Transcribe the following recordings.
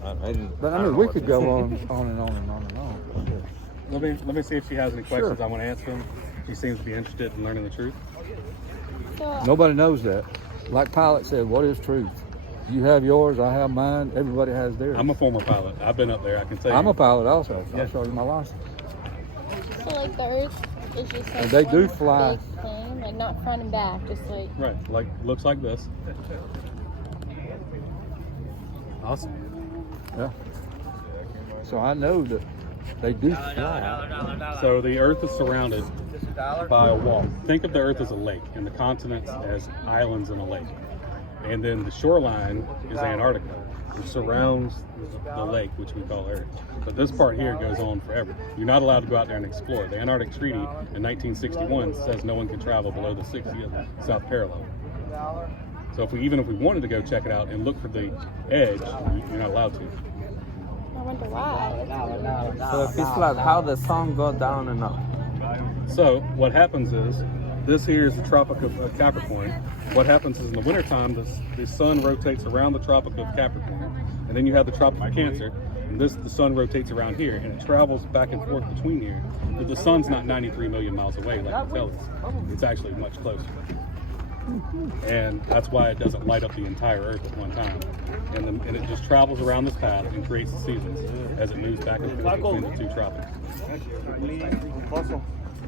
But I mean, we could go on and on and on and on. Let me see if she has any questions. I want to answer them. She seems to be interested in learning the truth. Nobody knows that. Like Pilate said, what is truth? You have yours, I have mine, everybody has theirs. I'm a former pilot. I've been up there, I can tell you. I'm a pilot also. Yeah. I'll show you my license. So like the Earth is just like And they do fly. big thing, like not front and back, just like Right, like looks like this. Awesome. Yeah. So I know that they do fly. So the Earth is surrounded by a wall. Think of the Earth as a lake and the continents as islands in a lake. And then the shoreline is Antarctica, which surrounds the lake, which we call Earth. But this part here goes on forever. You're not allowed to go out there and explore. The Antarctic Treaty in 1961 says no one can travel below the 60th south parallel. So even if we wanted to go check it out and look for the edge, you're not allowed to. I wonder why. So if it's like how the sun goes down and up. So what happens is, this here is the Tropic of Capricorn. What happens is in the wintertime, the sun rotates around the Tropic of Capricorn, and then you have the Tropic of Cancer, and the sun rotates around here, and it travels back and forth between here. But the sun's not 93 million miles away like they tell us. It's actually much closer. And that's why it doesn't light up the entire Earth at one time. And it just travels around this path and creates the seasons as it moves back and forth between the two tropics.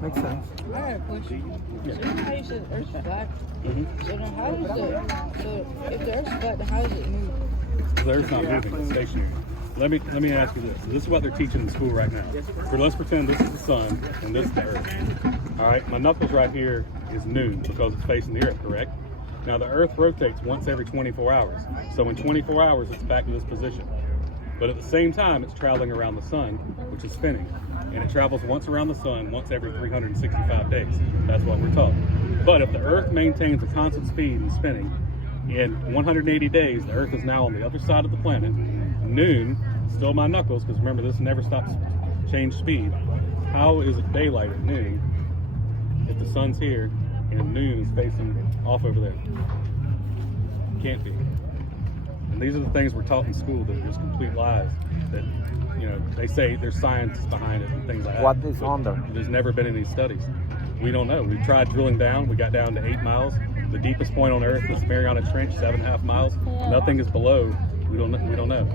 Makes sense. I got a question. Yeah. So you know how you said the Earth's flat? Mm-hmm. So then how does so if the Earth's flat, then how does it move? The Earth's not moving, it's stationary. Let me ask you this. So this is what they're teaching in school right now. Let's pretend this is the sun and this is the Earth. All right, my knuckles right here is noon because it's facing the Earth, correct? Now the Earth rotates once every 24 hours. So in 24 hours, it's back to this position. But at the same time, it's traveling around the sun, which is spinning. And it travels once around the sun once every 365 days. That's what we're taught. But if the Earth maintains a constant speed and spinning, in 180 days, the Earth is now on the other side of the planet. Noon, still my knuckles, because remember this never stops change speed. How is it daylight at noon if the sun's here and noon is facing off over there? Can't be. And these are the things we're taught in school that are just complete lies. That, you know, they say there's science behind it and things like that. What is under? There's never been any studies. We don't know. We've tried drilling down. We got down to 8 miles. The deepest point on Earth is Mariana Trench, 7.5 miles. Nothing is below. We don't know.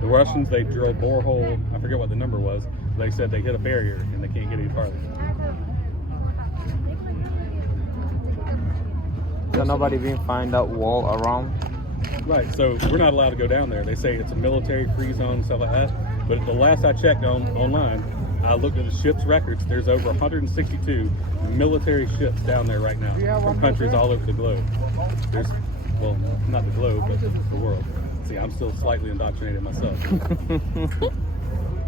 The Russians, they drilled borehole. I forget what the number was. They said they hit a barrier and they can't get any farther. So nobody been find that wall around? Right, so we're not allowed to go down there. They say it's a military free zone and stuff like that. But the last I checked online, I looked at the ship's records. There's over 162 military ships down there right now from countries all over the globe. There's, well, not the globe, but the world. See, I'm still slightly indoctrinated myself.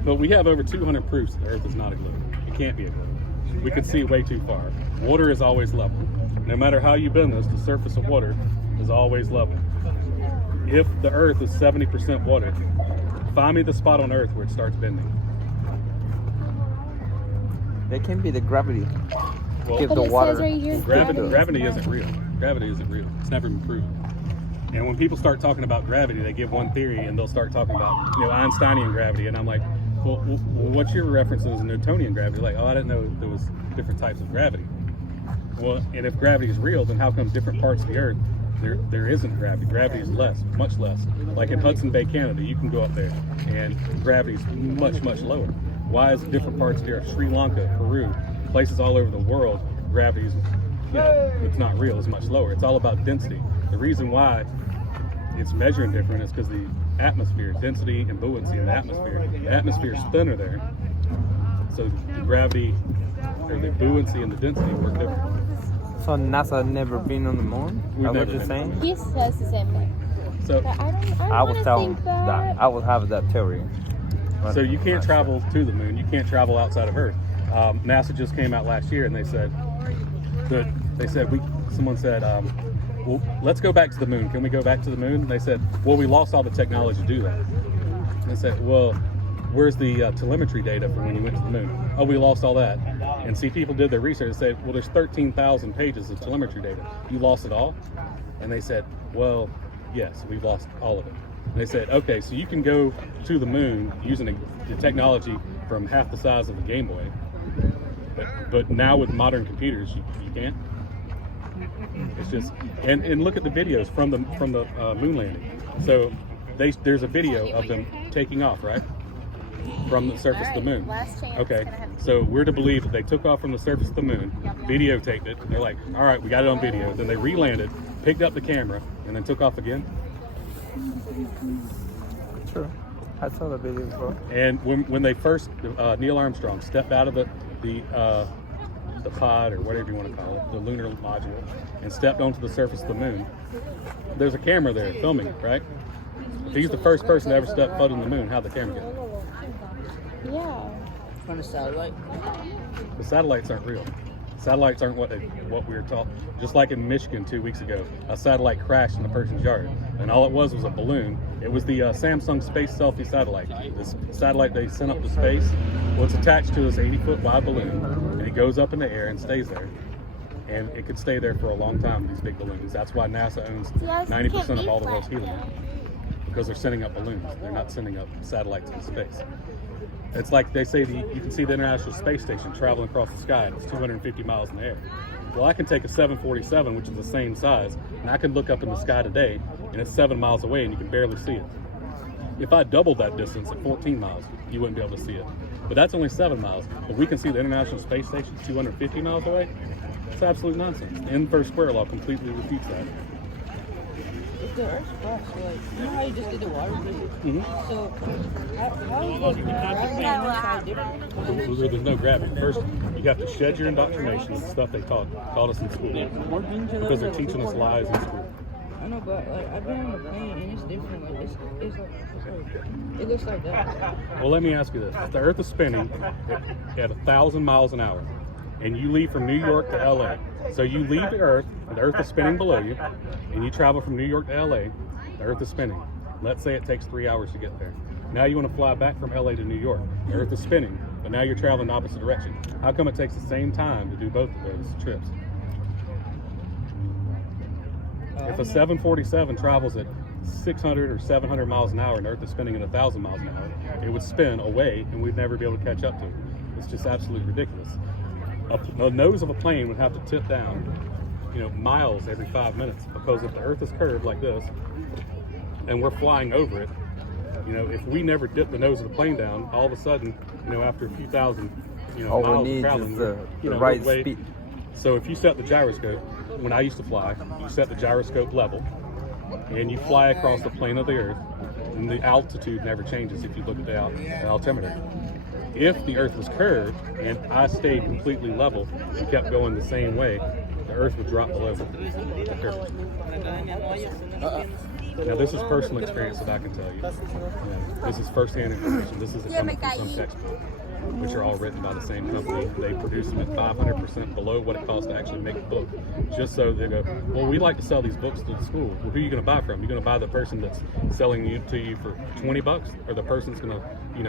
But we have over 200 proofs the Earth is not a globe. It can't be a globe. We could see way too far. Water is always level. No matter how you bend this, the surface of water is always level. If the Earth is 70% water, find me the spot on Earth where it starts bending. There can be the gravity. Well, Give But the it water. says right here, Gravity isn't real. Gravity isn't real. It's never been proven. And when people start talking about gravity, they give one theory and they'll start talking about, Einsteinian gravity. And I'm like, well, what's your reference as Newtonian gravity? Like, oh, I didn't know there was different types of gravity. Well, and if gravity is real, then how come different parts of the Earth, there isn't gravity? Gravity is less, much less. Like in Hudson Bay, Canada, you can go up there and gravity is much, much lower. Why is different parts of the Earth, Sri Lanka, Peru, places all over the world, gravity is, it's not real, it's much lower. It's all about density. The reason why it's measuring different is because the atmosphere, density and buoyancy in the atmosphere is thinner there. So the gravity, or the buoyancy and the density work different. So NASA never been on the moon? We've That's what never you're been. saying? He says the same thing. So, But I I want was to telling think that. I would have that theory. so you can't travel to the moon. You can't travel outside of Earth. NASA just came out last year and they said someone said, well, let's go back to the moon. Can we go back to the moon? And they said, well, we lost all the technology to do that. And they said, well, where's the telemetry data for when you went to the moon? Oh, we lost all that. And see, people did their research and said, well, there's 13,000 pages of telemetry data. You lost it all? And they said, well, yes, we've lost all of it. They said, okay, so you can go to the moon using the technology from half the size of the Game Boy, but now with modern computers, you can't. It's just, and look at the videos from the moon landing. So there's a video of them taking off, right, from the surface of the moon. Last chance. Okay, so we're to believe that they took off from the surface of the moon, videotaped it. They're like, all right, we got it on video. Then they re-landed, picked up the camera, and then took off again. True. I saw the video before. And when they first, Neil Armstrong stepped out of the pod, or whatever you want to call it, the lunar module, and stepped onto the surface of the moon, there's a camera there filming it, right? If he's the first person to ever step foot on the moon, how'd the camera get it? Yeah. From the satellite. The satellites aren't real. Satellites aren't what we were taught. Just like in Michigan 2 weeks ago, a satellite crashed in a person's yard, and all it was a balloon. It was the Samsung Space Selfie satellite. This satellite they sent up to space, well, it's attached to this 80-foot wide balloon, and it goes up in the air and stays there. And it could stay there for a long time, these big balloons. That's why NASA owns 90% of all the world's helium, because they're sending up balloons. They're not sending up satellites into space. It's like they say you can see the International Space Station traveling across the sky, and it's 250 miles in the air. Well, I can take a 747, which is the same size, and I can look up in the sky today, and it's 7 miles away, and you can barely see it. If I doubled that distance at 14 miles, you wouldn't be able to see it. But that's only 7 miles. But we can see the International Space Station 250 miles away. It's absolute nonsense. Inverse square law completely refutes that. If the Earth's flat, so like, you know how you just did the water visit? Mm-hmm. So, how is the gravity on this side different? There's no gravity. First, you have to shed your indoctrination with the stuff they taught us in school. Because they're teaching us lies in school. I know, but like, I've been on the plane and it's different. Like, it's like, it looks like that. Well, let me ask you this. If the Earth is spinning at 1,000 miles an hour, and you leave from New York to LA. So you leave the Earth is spinning below you, and you travel from New York to LA, the Earth is spinning. Let's say it takes 3 hours to get there. Now you want to fly back from LA to New York. The Earth is spinning, but now you're traveling the opposite direction. How come it takes the same time to do both of those trips? If a 747 travels at 600 or 700 miles an hour and the Earth is spinning at 1,000 miles an hour, it would spin away and we'd never be able to catch up to it. It's just absolutely ridiculous. The nose of a plane would have to tip down, miles every 5 minutes, because if the Earth is curved like this and we're flying over it, if we never dip the nose of the plane down, all of a sudden, after a few thousand, all miles we need of traveling, is the right speed. So if you set the gyroscope, when I used to fly, you set the gyroscope level, and you fly across the plane of the Earth, and the altitude never changes if you look at the altimeter. If the Earth was curved and I stayed completely level and kept going the same way, the Earth would drop below the curve. Now, this is personal experience that I can tell you. This is first-hand information. This isn't coming from some textbook, which are all written by the same company. They produce them at 500% below what it costs to actually make a book, just so they go, well, we like to sell these books to the school. Well, who are you going to buy from? You're going to buy the person that's selling to you for $20, or the person's going to,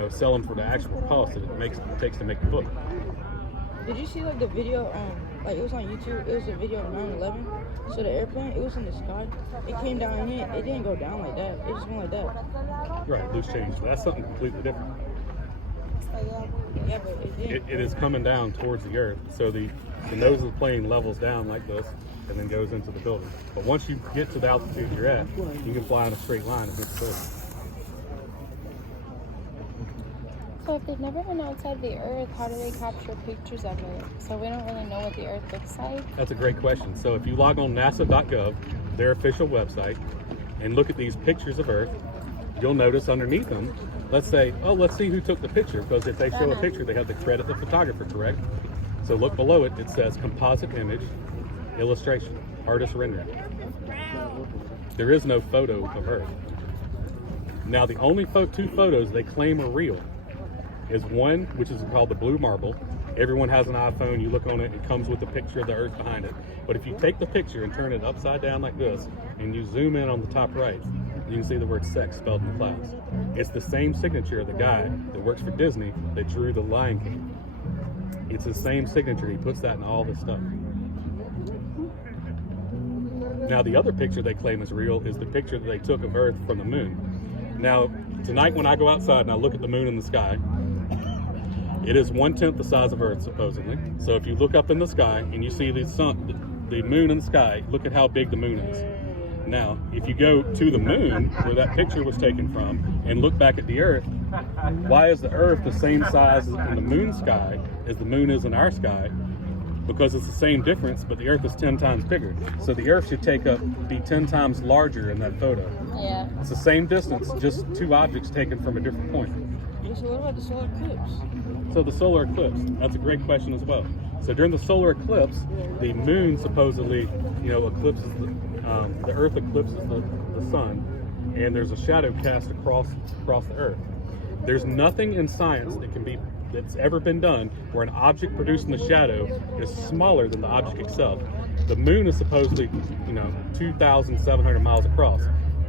sell them for the actual cost that it takes to make the book. Did you see like the video? Like it was on YouTube. It was a video of 9/11. So the airplane, it was in the sky. It came down here. It didn't go down like that. It just went like that. Right, loose change. So that's something completely different. Yeah, but it didn't. It is coming down towards the Earth, so the nose of the plane levels down like this and then goes into the building. But once you get to the altitude you're at, you can fly in a straight line against the building. So if they've never been outside the Earth, how do they capture pictures of it? So we don't really know what the Earth looks like. That's a great question. So if you log on nasa.gov, their official website, and look at these pictures of Earth, you'll notice underneath them, let's say, let's see who took the picture, because if they show a picture, they have to credit the photographer, correct? So look below it, it says composite image, illustration, artist rendering. There is no photo of Earth. Now the only two photos they claim are real is one, which is called the blue marble. Everyone has an iPhone, you look on it, it comes with the picture of the Earth behind it. But if you take the picture and turn it upside down like this, and you zoom in on the top right, you can see the word sex spelled in the clouds. It's the same signature of the guy that works for Disney that drew the Lion King. It's the same signature, he puts that in all this stuff. Now the other picture they claim is real is the picture that they took of Earth from the moon. Now, tonight when I go outside and I look at the moon in the sky, it is 1/10 the size of Earth, supposedly. So if you look up in the sky and you see the moon in the sky, look at how big the moon is. Now, if you go to the moon, where that picture was taken from, and look back at the Earth, why is the Earth the same size in the moon sky as the moon is in our sky? Because it's the same difference, but the Earth is 10 times bigger. So the Earth should be 10 times larger in that photo. Yeah. It's the same distance, just two objects taken from a different point. Yeah, so what about the solar eclipse? So the solar eclipse, that's a great question as well. So during the solar eclipse, the moon supposedly, eclipses the Earth eclipses the sun, and there's a shadow cast across the Earth. There's nothing in science that's ever been done where an object producing the shadow is smaller than the object itself. The moon is supposedly, 2,700 miles across,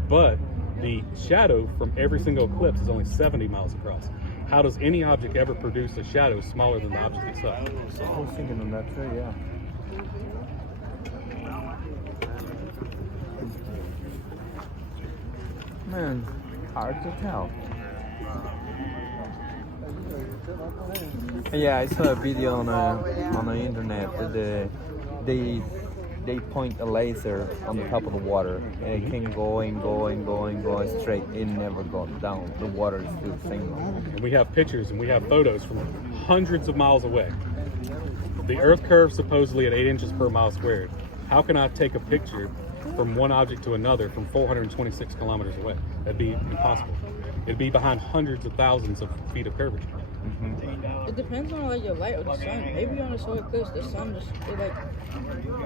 but the shadow from every single eclipse is only 70 miles across. How does any object ever produce a shadow smaller than the object itself? I was thinking on that too, yeah. Man, hard to tell. Yeah, I saw a video on the internet that they point a laser on the top of the water and it can going straight. It never goes down. The water is still the same level. And we have pictures and we have photos from hundreds of miles away. The Earth curves supposedly at 8 inches per mile squared. How can I take a picture from one object to another from 426 kilometers away? That'd be impossible. It'd be behind hundreds of thousands of feet of curvature. It depends on like your light of the sun. Maybe on the solar eclipse, the sun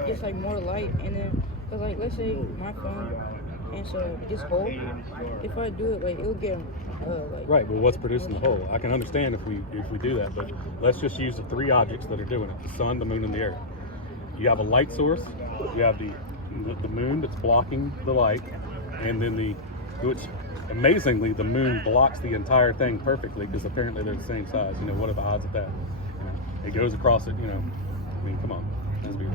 gets like more light, and then cause like let's say my phone and so gets whole. If I do it, like it'll get Right. Well, what's producing the whole? I can understand if we do that, but let's just use the three objects that are doing it: the sun, the moon, and the Earth. You have a light source. You have the moon that's blocking the light, and then which amazingly the moon blocks the entire thing perfectly because apparently they're the same size. What are the odds of that? It goes across it. I mean, come on, let's be real.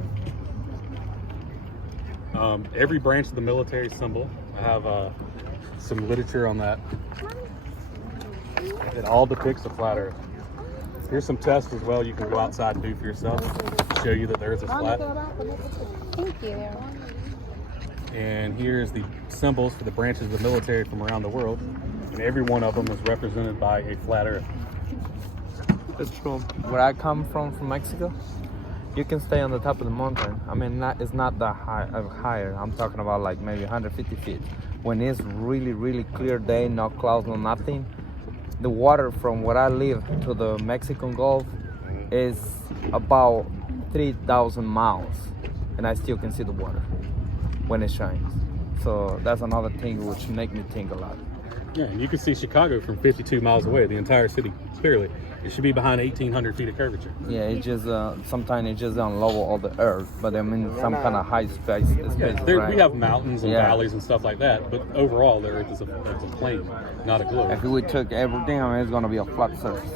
Every branch of the military symbol. I have some literature on that. It all depicts a flat Earth. Here's some tests as well you can go outside and do for yourself. Show you that the Earth is flat. Thank you. And here's the symbols for the branches of the military from around the world. And every one of them is represented by a flat Earth. That's true. Where I come from Mexico, you can stay on the top of the mountain. I mean, it's not that higher. I'm talking about like maybe 150 feet. When it's really, really clear day, no clouds, no nothing, the water from where I live to the Mexican Gulf is about 3,000 miles, and I still can see the water when it shines. So that's another thing which make me think a lot. Yeah, and you can see Chicago from 52 miles away, the entire city, clearly. It should be behind 1,800 feet of curvature. Yeah, it just sometimes it just don't level all the earth, but I mean some kind of high space. Right? We have mountains and valleys and stuff like that, but overall the Earth is a plane, not a globe. If we took everything, I mean, it's gonna be a flat surface.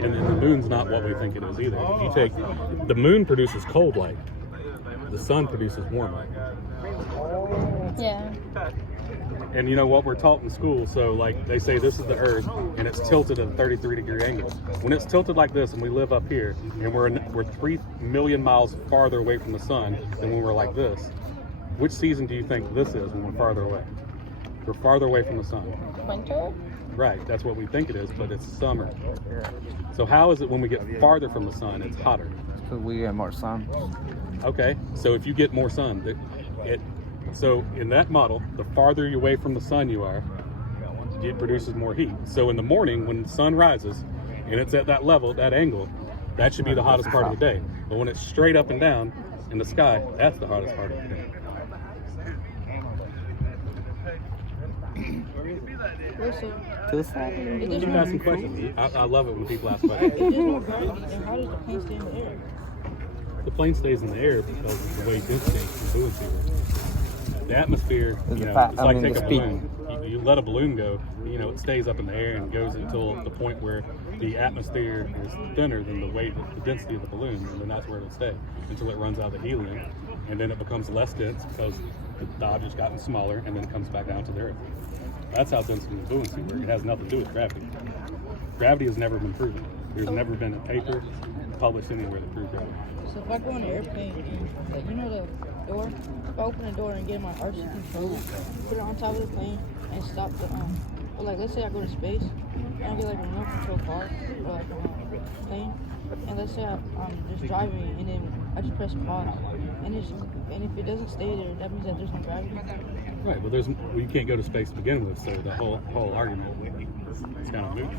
And the moon's not what we think it is either. If you take the moon produces cold light, the sun produces warm light. Yeah. And what we're taught in school, so like they say this is the Earth and it's tilted at a 33-degree angle. When it's tilted like this and we live up here and we're 3 million miles farther away from the sun than when we're like this, which season do you think this is when we're farther away? We're farther away from the sun. Winter? Right, that's what we think it is, but it's summer. So how is it when we get farther from the sun, it's hotter? Because we get more sun. Okay, so if you get more sun, so in that model, the farther away from the sun you are, it produces more heat. So in the morning, when the sun rises, and it's at that level, that angle, that should be the hottest part of the day. But when it's straight up and down in the sky, that's the hottest part of the day. Keep asking questions. I love it when people ask questions. If there's no gravity, then how does the plane stay in the air? The plane stays in the air because of the way density and fluency works. The atmosphere, it's like take a balloon. You let a balloon go, it stays up in the air and goes until the point where the atmosphere is thinner than the density of the balloon, and then that's where it'll stay until it runs out of the helium, and then it becomes less dense because the object's gotten smaller, and then it comes back down to the Earth. That's how density and buoyancy work. It has nothing to do with gravity. Gravity has never been proven. There's never been a paper published anywhere that proved gravity. So if I go on the airplane and, like, you know the door? If I open the door and get my RC controller, put it on top of the plane and stop the, but like, let's say I go to space and I get like a remote control car or like a plane, and let's say I'm just driving and then I just press pause, and if it doesn't stay there, that means that there's no gravity. Right, well, you can't go to space to begin with, so the whole argument is kind of moot.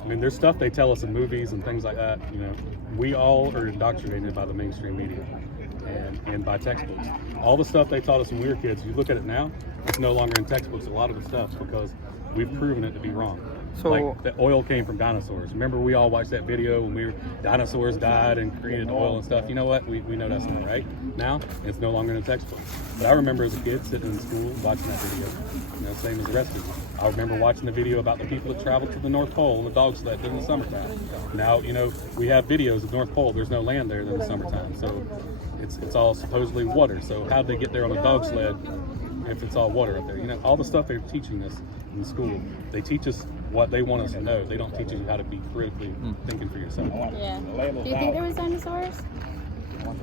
I mean, there's stuff they tell us in movies and things like that. You know, we all are indoctrinated by the mainstream media and by textbooks. All the stuff they taught us when we were kids, you look at it now, it's no longer in textbooks, a lot of the stuff, because we've proven it to be wrong. So, like, the oil came from dinosaurs. Remember, we all watched that video when dinosaurs died and created oil and stuff. You know what? We know that's not right. Now, it's no longer in a textbook. But I remember as a kid sitting in school watching that video. You know, same as the rest of you. I remember watching the video about the people that traveled to the North Pole, the dog sled in the summertime. Now, you know, we have videos of North Pole. There's no land there in the summertime. So it's all supposedly water. So how'd they get there on a dog sled if it's all water up there? You know, all the stuff they're teaching us in school, they teach us what they want us to know. They don't teach you how to be critically thinking for yourself. Yeah. Do you think there was dinosaurs?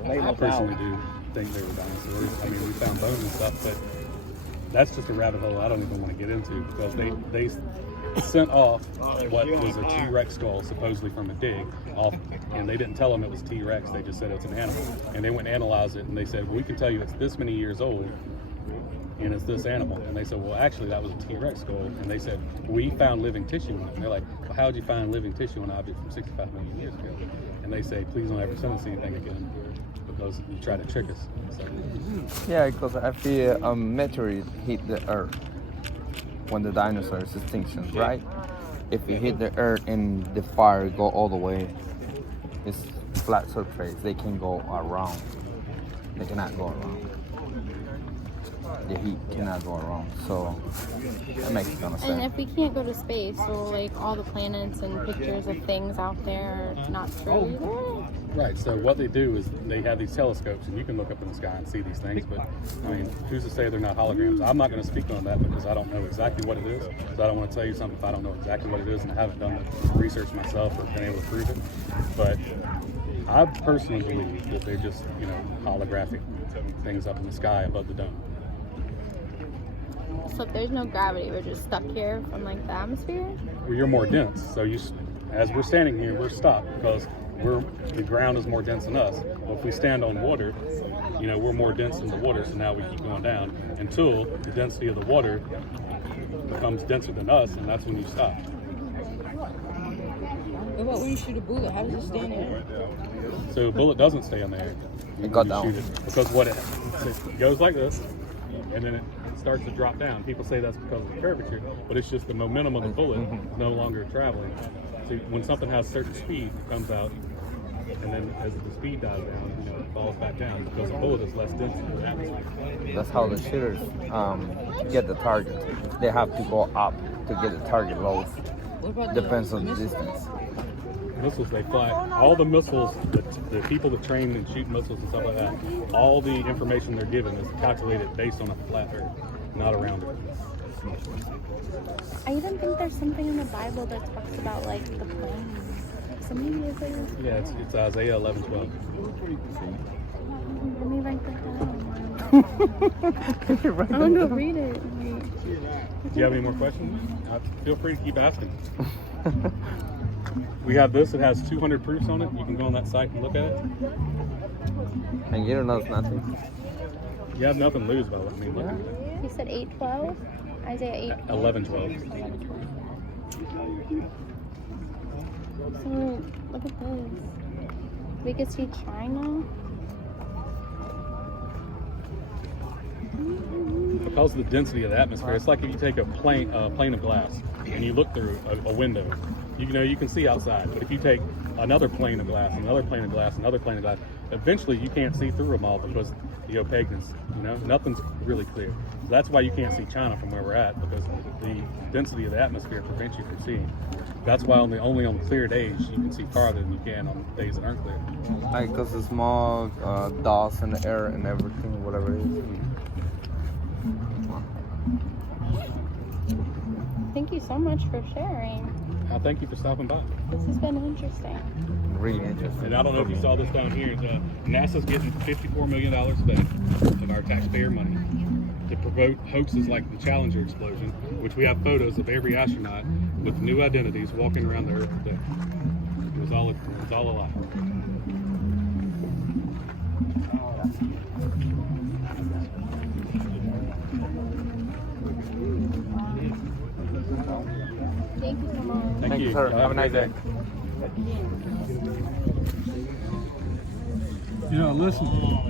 I personally do think there were dinosaurs. I mean, we found bones and stuff, but that's just a rabbit hole I don't even want to get into, because they sent off what was a T-Rex skull, supposedly from a dig, off, and they didn't tell them it was T-Rex. They just said it's an animal, and they went and analyzed it, and they said, well, we can tell you it's this many years old, and it's this animal. And they said, well, actually, that was a T-Rex skull. And they said, we found living tissue in it. And they're like, well, how did you find living tissue in an object from 65 million years ago? And they say, please don't ever send us anything again, because you try to trick us. So, yeah, because I feel a meteorite hit the Earth when the dinosaurs extinction, right? If it hit the Earth and the fire go all the way, it's flat surface. They can go around. They cannot go around. The heat cannot go around, so that makes a ton of sense. And if we can't go to space, so like all the planets and pictures of things out there are not true either? right, so what they do is they have these telescopes, and you can look up in the sky and see these things, but I mean, who's to say they're not holograms? I'm not going to speak on that because I don't know exactly what it is, so I don't want to tell you something if I don't know exactly what it is and I haven't done the research myself or been able to prove it. But I personally believe that they're just, you know, holographic things up in the sky above the dome. So if there's no gravity, we're just stuck here from like the atmosphere? Well, you're more dense, so as we're standing here, we're stopped because the ground is more dense than us. Well, if we stand on water, you know, we're more dense than the water, so now we keep going down until the density of the water becomes denser than us, and that's when you stop. What about when you shoot a bullet? How does it stay in there? So a bullet doesn't stay in there. It got You down. shoot it, because it goes like this, and then it starts to drop down. People say that's because of the curvature, but it's just the momentum of the bullet is no longer traveling. So when something has certain speed, it comes out, and then as the speed dies down, you know, it falls back down because the bullet is less dense in the atmosphere. That's how the shooters get the target. They have to go up to get the target low. What about Depends on the distance. Missiles, they fly. All the missiles, the people that train and shoot missiles and stuff like that, all the information they're given is calculated based on a flat Earth, not around Earth. I even think there's something in the Bible that talks about like the plane. Something is like, Yeah, it's Isaiah 11:12. let me write that down. I'm gonna go read it. Wait. Do you have any more questions? Feel free to keep asking. We have this. It has 200 proofs on it. You can go on that site and look at it. And you don't know nothing. You have nothing to lose by it. I mean, look at it. You said 8:12? Isaiah 8. 11:12. So look at this. We could see China. Because of the density of the atmosphere, it's like if you take a plane of glass and you look through a window. You know, you can see outside, but if you take another plane of glass, another plane of glass, another plane of glass, eventually you can't see through them all because the opaqueness. You know, nothing's really clear. So that's why you can't see China from where we're at, because the density of the atmosphere prevents you from seeing. That's why only on clear days you can see farther than you can on days that aren't clear. Like, because the small dust in the air and everything, whatever it is. Thank you so much for sharing. Thank you for stopping by. This has been interesting. Really interesting. And I don't know if you saw this down here. NASA's getting $54 million back of our taxpayer money to promote hoaxes like the Challenger explosion, which we have photos of every astronaut with new identities walking around the Earth today. It was all a lie. Thank you so much. Thank you, sir. Have a nice day. You know, listen.